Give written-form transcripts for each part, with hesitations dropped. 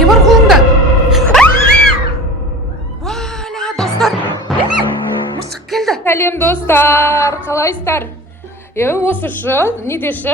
Не бар қолыңда? Валя, достар. Мысық келді. Сәлем, достар. Қалайсыздар? Осышы, недеші,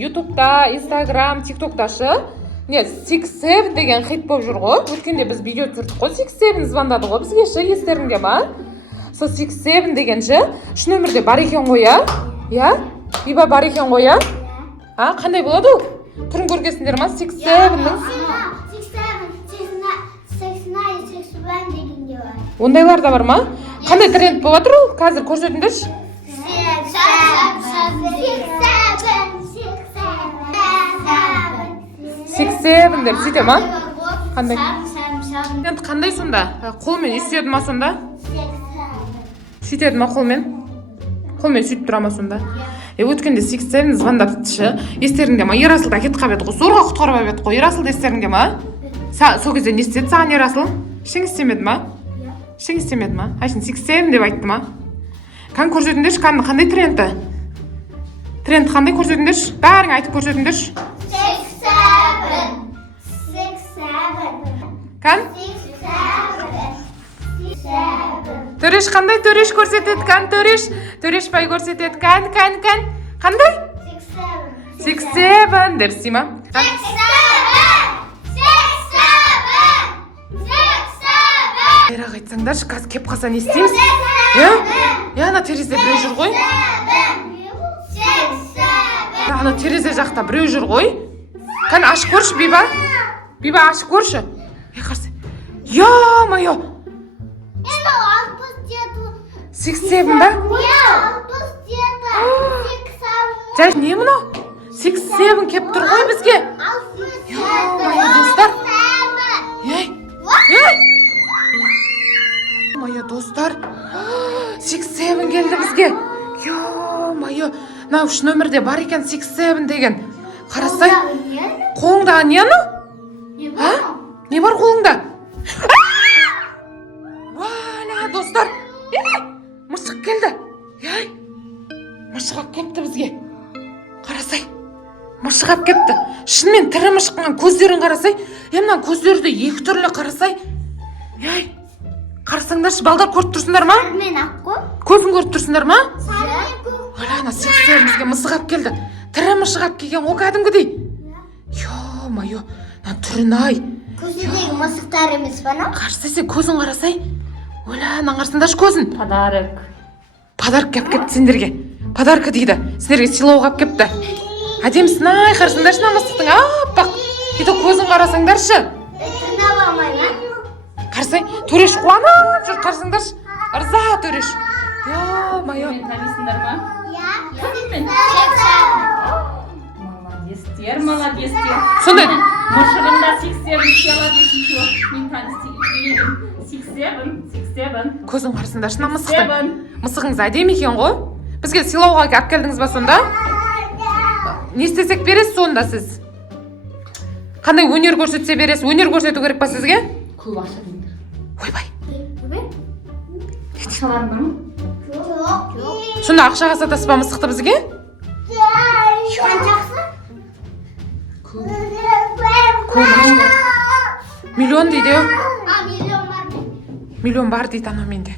ютубта, инстаграм, тиктокташы. Не, 6-7 деген хит болып жүр ғой. Өткенде біз видео түсірдік қой, 6-7 звондады ғой бізге ше, естеріңде ма? Сол 6-7 деген ше, үш нөмірде бар екен ғой, я? Биба бар екен ғой, я? Қандай болады ол? Түрін көргесіңдер ма? 6-7-ның? Ондайлар да бар ма? Қандай тренд болады ол? Қазір көрсетіңдерші. 6-7 деп сөйте ма? Қандай? Енді қандай сонда? Қолмен үстеді ма сонда? Сөйтеді ма қолмен? Қолмен сөйтіп тұра ма сонда? Өткенде 6-7 звондапшы. Естеріңде ма? Ерасылда кетіп қалып еді ғой. Зорға құтқарып еді ғой. Ерасылда естеріңде ма? Сол кезде не істеді саған Ерасыл? Ештеңе істемеді ма? Ештеңе істемеді ма? Айшын 6-7 деп айтты ма? Көрсетіңдерші, қандай трендті? Тренд қандай көрсетіңдерші? Бәрің айтып көрсетіңдерші. 6-7. Төреш қандай? Төреш көрсетеді кән, төреш. Төреш бай көрсетеді кән. Қандай? 6-7 деп сей ма? 6-7. Қайрақ айтсаңдаршы, қазір кеп қалса не істейміз? Ана терезе біреу жүр ғой. Ана терезе жақта біреу жүр ғой. Қан ашып көрші, Биба. Биба ашып көрші. Қарсы. Ё-моё. 6-7 ба? Жай, не мұнау? 6-7 кеп тұр ғой бізге. Ё-моё, достар. Ё-моё, достар. 6-7 келді бізге. Ё-моё. Нау үш нөмірде бар екен 6-7 деген. Қарасай. Қолыңда не анау? Не бар қолыңда? Валя, достар. Мысық келді. Мысық ап кепті бізге. Қарасай. Мысық ап кепті. Шынымен тірі мысыққан көздерін қарасай. Мына көздерді екі түрлі қарасай. Қарасаңдаршы, балдар көріп тұрсыңдар ма? Көзін көріп тұрсыңдар ма? Ана 6-7 бізге мысық ап келді. Тірі мысық ап келген о кәдімгідей. Ё-моё, түрін ай. Көзіндегі мысықтар емес па? Қарсай, көзін қарасай. Ана қарсаңдаршы көзін. Подарок кеп кепті сендерге. Подарка дейді. Сендерге сыйлауға ап кепті. Әдемсін ай, қарсаңдаршы намыстықтың аппақ. Көзін қарасаңдаршы. Қарсай, төреш қуанып жүр, қарсаңдаршы. Ырза төреш. Ё-моё. Танисыңдар ма? Молодестер. Сондай. Мышығында 6-7 села дейсінші. Мен таныстым. 6-7. Көзін қарсаңдаршы, намыстықтың. Мысығыңыз әдемі екен ғой. Бізге сыйлауға ап келдіңіз ба сонда? Не істесек бересіз сонда сіз? Қандай өнер көрсетсе бересіз? Өнер көрсету керек па сізге? Көп ақша деймдер. Ойбай. Ақшалардың ма? Сонда ақшаға сатасыз ба мысықты бізге? Миллион дейді. Миллион бар дейді анау менде.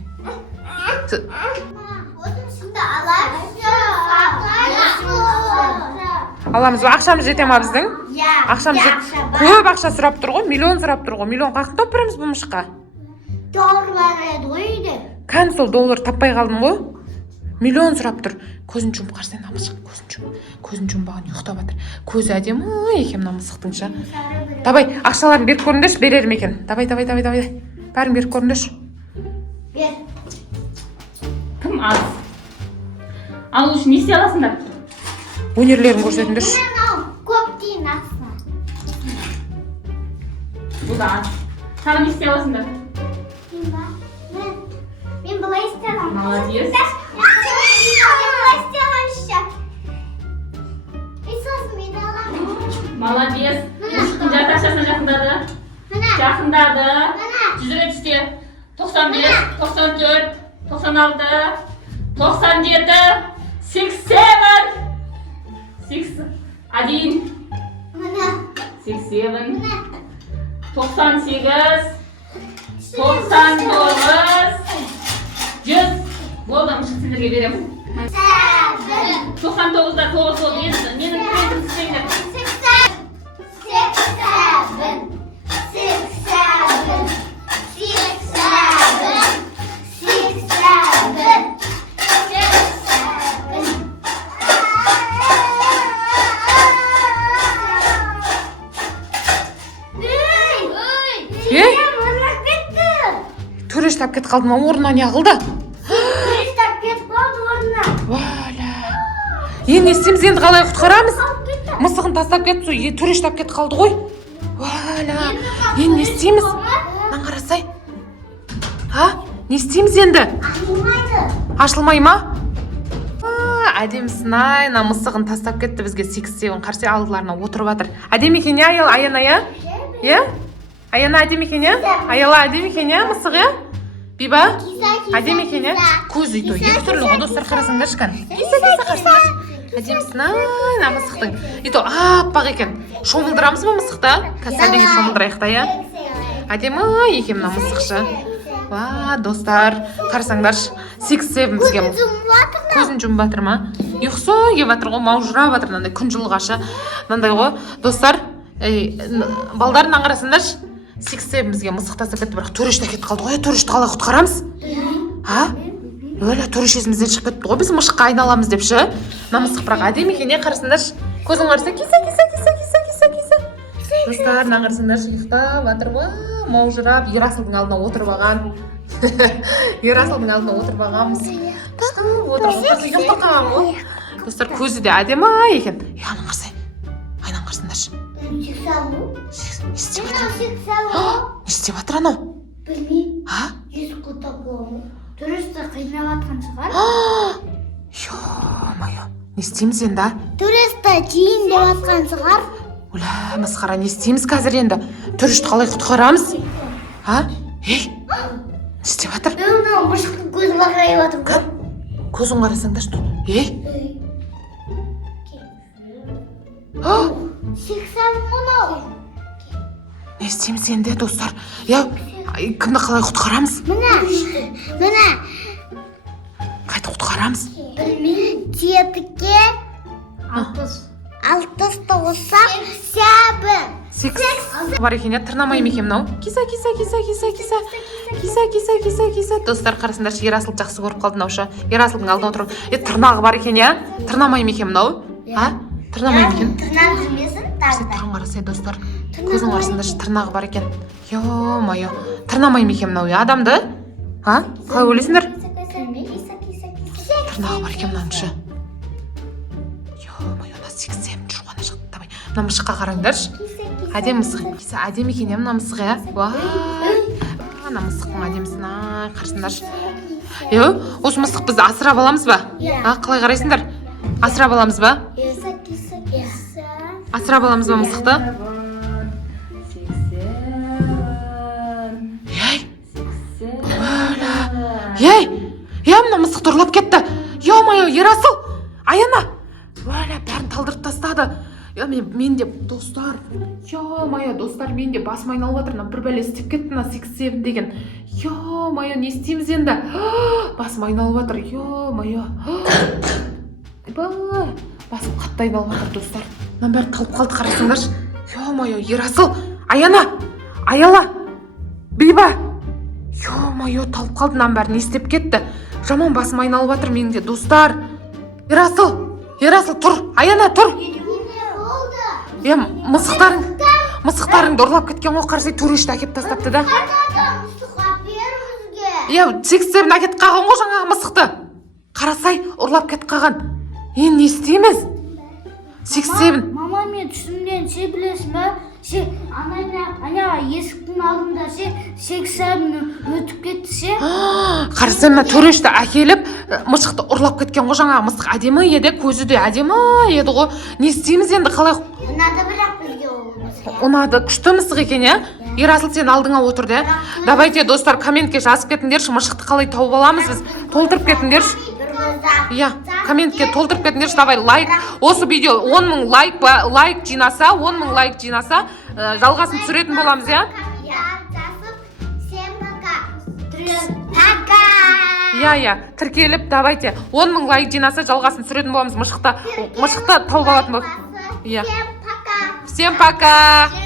Аламыз ба? Ақшамыз жете ма біздің? Ақшамыз жете. Көп ақша сұрап тұр ғой, миллион сұрап тұр ғой. Миллион қақын тауып береміз бұл мұшыққа. Доллар бар еді ғой үйде. Кән сол доллар таппай қалдым ғой. Миллион сұрап тұр. Көзін жұмып қарсай намысық, көзін жұмбаған ұйықтап жатыр. Көзі әдемі екен намысықтың ша. Давай, ақшаларын беріп көріңдерші, берер ме екен? Давай. Бәрін беріп көріңдерші. Бер. Кім аз? Алу үшін не істей аласыңдар? Өнерлерін көрсетіңдерші. Көп дейін ақса. Бұл да аз. Тағы не істей аласыңдар? Мен бұлай істей аламын. Молодец. Молодец. Мұшықтың жарты ақшасына жақындады. 100 түсте. 95, 94, 96, 97, 6-7. 6, 1. 6-7. 98, 99, 100. Болды, мышық сіздерге беремін. 99-да 9 болды. Менің трендім істеңдер. 87. Төрештап кетіп қалды ма? Орнына не қылды? Валя. Енді не істейміз? Енді қалай құтқарамыз? Мысығын тастап кетті, төрештап кетіп қалды ғой. Валя. Енді не істейміз? Мына қарасай. Не істейміз енді? Ашылмай ма? Әдемісін ай, мысығын тастап кетті, бізге 8-7 қарсы алдыларына отырып жатыр. Әдем екен я, Аяна я? Аяна әдем екен я? Аяла әдем екен я, мысық я? Биба? Әдем екен я? Көз үйті, екі түрлі ғой, достар қарасыңдар шыққан. Киса қарсыңдар. Әдемісін ай, мысықтың. Ито аппақ екен. Шомылдырамыз ба мысықта? Кәсәлдегі шомылдырайық та я? Әдем ай екен мына мысықшы. Ва, достар, қарасаңдаршы, 8-7 бізге көзін жұмып батыр ма? Ұйқысы кеп батыр ғой, маужырап батыр, мынандай күн жылғашы. Мынандай ғой, достар, балдарынан қарасаңдаршы, 8-7 бізге мысық тастап кетті, бірақ төрешті кетіп қалды ғой, төрешті қалай құтқарамыз? Өлі төреш есімізден шығып кетті ғой, біз мышыққа айналамыз деп шы. Мына мысық бірақ әдем екен, қарасаңдаршы, көзін қараса, киса. Достар, мына қарасаңдаршы, ұйықтап батыр ғой. Маужырап, Ерасылдың алдына отырып алған. Ерасылдың алдына отырып алғанбыз. Достар, көзі де әдемі екен. Анан қарсай. Айнан қарсыңдаршы. Не істеп жатыр анау? Білмеймін. Ескі тапуы. Туристі қайнап атқан шығар. Ё-моё. Не істейміз енді? Туристі жиын деп атқан шығар. Уля, масқара, не істейміз қазір енді? Төрешті қалай құтқарамыз? Ей, не істеп жатыр? Мынау мышықтың көзі бақырайып жатыр ғой. Көзін қарасаңдаршы. Ей. 80 мынау. Не істейміз енді, достар? Кімді қалай құтқарамыз? Мына. Қайта құтқарамыз? Білмеймін. Жетіге 6-9 7. Бар екен, тырнамай ма екен мынау? Киса. Достар, қарасыңдаршы, Ерасыл жақсы көріп қалды мынаушы. Ерасылдың алдына отырып. Тырнағы бар екен, тырнамай ма екен мынау? Тырнамай ма екен? Тырнақ жүрмесін тағы да. Тұрын қарасай, достар. Көзін қарасыңдаршы, тырнағы бар екен. Ё-моё. Тырнамай ма екен мынау, адамды? Қалай ойлайсыңдар? Тырнағы бар екен мынаншы. Ё-моё, 8-7 жүрғаны шықты. Мына мышыққа қараңдаршы. Әдем мысық. Әдем екен мына мысық, мына мысықтың әдемісін, қарсыңдаршы. Осы мысық бізді асырап аламыз ба? Қалай қарайсыңдар? Асырап аламыз ба? Асырап аламыз ба мысықты? Мына мысықты ұрлап кетті. Ё-моё, Ерасыл! Аяна! Бәрін талдырып тастады. Мен де, достар, ё-моё, достар, мен де басым айналып жатыр. Bir бәле істеп кетті, 8-7 деген. Ё-моё, не істейміз енді? Басым айналып жатыр, ё-моё. Басым қатты айналып жатыр, достар. Мына бәрі талып қалды, қарасыңдаршы. Ё-моё, Ерасыл, Аяна, Аяла, Биба. Ё-моё, талып қалды, мына бәрі не істеп кетті? Жаман басым айналып жатыр менің де, достар. Ерасыл, тұр, Аяна, тұр. Мысықтарыңды ұрлап кеткен ғой, қарасай, төрешті әкеп тастапты да. 8-7 әкетіп қалған ғой жаңағы мысықты. Қарасай, ұрлап кетіп қалған. Не істейміз? 8-7. Мама, мен түсімден білесің бе? Ана есіктің алдында 8-7 өтіп кетті. Қарасай, мына төрешті әкеліп, мышықты ұрлап кеткен ғой жаңағы мысық. Әдемі еді, көзі де әдемі еді ғой. Не істейміз енді, қалай? Ұнады бірақ бізге ол мысық. Ұнады, күшті мысық екен, Ерасыл, сен алдыңа отырды. Давайте, достар, комментке жазып кетіңдерші, мышықты қалай тауып аламыз біз. Толтырып кетіңдерші. Комментке толтырып кетіңдерші, давай лайк. Осы видео 10 000 лайк жинаса, жалғасын түсіретін боламыз, Пока. Иә, тіркеліп, давайте 10 000 лайк жинаса жалғасын түсіретін боламыз. Мышықты тауып алатын боламыз. Иә. Всем пока. Всем пока.